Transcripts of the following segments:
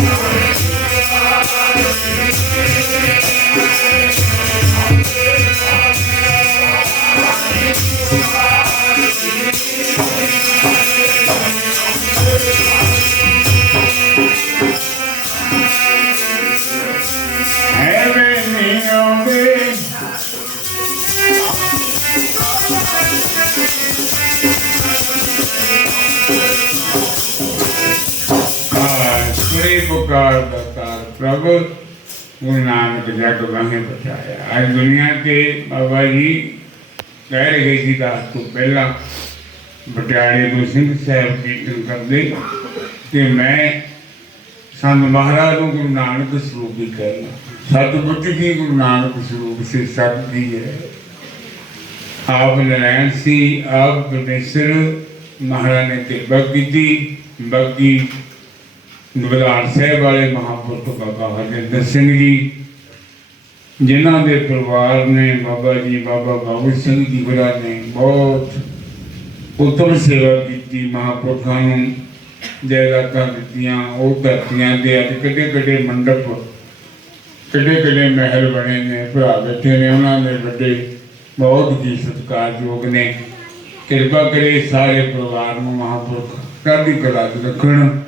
Thank ਸ੍ਰੀ ਦਾਤਾਰ ਪ੍ਰਭੂ, ਗੁਰੂ ਨਾਨਕ ਜਗ ਵਾਹੇ ਬਚਾਇਆ ਅੱਜ ਦੁਨੀਆ ਤੇ ਬਾਬਾ ਜੀ ਕਹਿ ਰਹੇ ਸੀ ਦਸ ਤੋਂ ਪਹਿਲਾਂ ਬਟਿਆਲੇ ਤੋਂ ਸਿੰਘ ਸਾਹਿਬ ਕੀਰਤਨ ਕਰਦੇ ਤੇ ਮੈਂ ਸੰਤ ਮਹਾਰਾਜ ਨੂੰ ਗੁਰੂ ਨਾਨਕ ਸਰੂਪ ਹੀ ਕਹਿਣਾ ਸਤਿਗੁਰ ਜੀ ਗੁਰੂ ਨਾਨਕ ਸਰੂਪ ਸੇ ਸਤ ਦੀ ਹੈ। ਆਪ ਨਰੈਣ ਸੀ, ਆਪ ਪਰਮੇਸ਼ਰ ਮਹਾਰਾਜ ਨੇ ਤੇ ਕੀਤੀ ਬਾਕੀ ਨਿਵਾਰ ਸਾਹਿਬ ਵਾਲੇ ਮਹਾਂਪੁਰਖ ਬਾਬਾ ਹਰਜਿੰਦਰ ਸਿੰਘ ਜੀ, ਜਿਨ੍ਹਾਂ ਦੇ ਪਰਿਵਾਰ ਨੇ ਬਾਬਾ ਜੀ, ਬਾਬਾ ਬਾਬੂ ਸਿੰਘ ਜੀ ਹੋਰਾਂ ਨੇ ਬਹੁਤ ਉੱਤਮ ਸੇਵਾ ਕੀਤੀ ਮਹਾਂਪੁਰਖਾਂ ਨੂੰ, ਜਾਇਦਾਦਾਂ ਦਿੱਤੀਆਂ, ਉਹ ਧਰਤੀਆਂ ਦੇ ਅੱਜ ਕਿੱਡੇ ਕਿੱਡੇ ਮੰਡਪ ਕਿੱਡੇ ਕਿੱਡੇ ਮਹਿਲ ਬਣੇ ਨੇ, ਭਰਾ ਬੈਠੇ ਨੇ, ਉਹਨਾਂ ਦੇ ਵੱਡੇ ਬਹੁਤ ਹੀ ਸਤਿਕਾਰਯੋਗ ਨੇ। ਕਿਰਪਾ ਕਰੇ ਸਾਰੇ ਪਰਿਵਾਰ ਨੂੰ ਮਹਾਂਪੁਰਖ ਕਰਦੀ ਕਲਾ ਚ ਰੱਖਣ।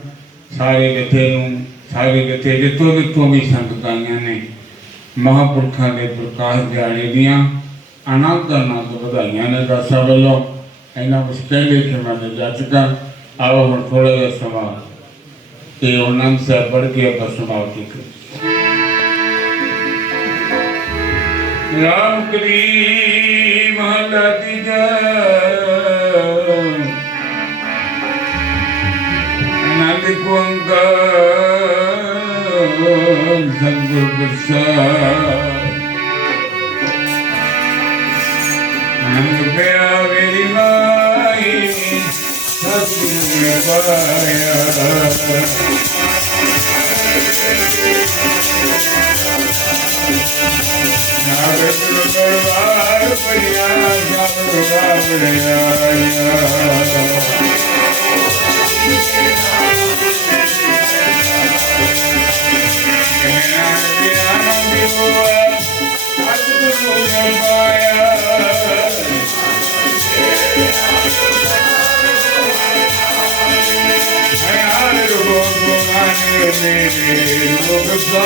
ਸਾਰੇ ਜਥੇ ਨੂੰ ਸਾਰੇ ਜਥੇ ਜਿੱਥੋਂ ਜਿੱਥੋਂ ਵੀ ਸੰਗਤਾਂ ਆਈਆਂ ਨੇ ਮਹਾਂਪੁਰਖਾਂ ਦੇ ਪ੍ਰਕਾਸ਼ ਦਿਹਾੜੇ ਦੀਆਂ ਅਨੰਤ ਅਨੰਤ ਵਧਾਈਆਂ ਨੇ ਦਾਸਾਂ ਵੱਲੋਂ ਇਹਨਾਂ ਕੁਛ ਕਹਿੰਦੇ ਕਿ ਮੈਂ ਜਾ ਚੁੱਕਾ ਆਓ ਹੁਣ ਥੋੜਾ ਜਿਹਾ ਸਮਾਂ ਤੇ ਉਹਨਾਂ ਸਾਹਿਬ ਪੜ੍ਹ ਕੇ ਆਪਾਂ ਸਮਾਪਤੀ ਕਰੀਏ ਰਾਮ ਕਰੀ ਮਹਲਾ ਤੀਜਾ ਆਨੰਦ ben sen görmüşsen Rupiya verimai Satsubhivaya Nagatru Karvar the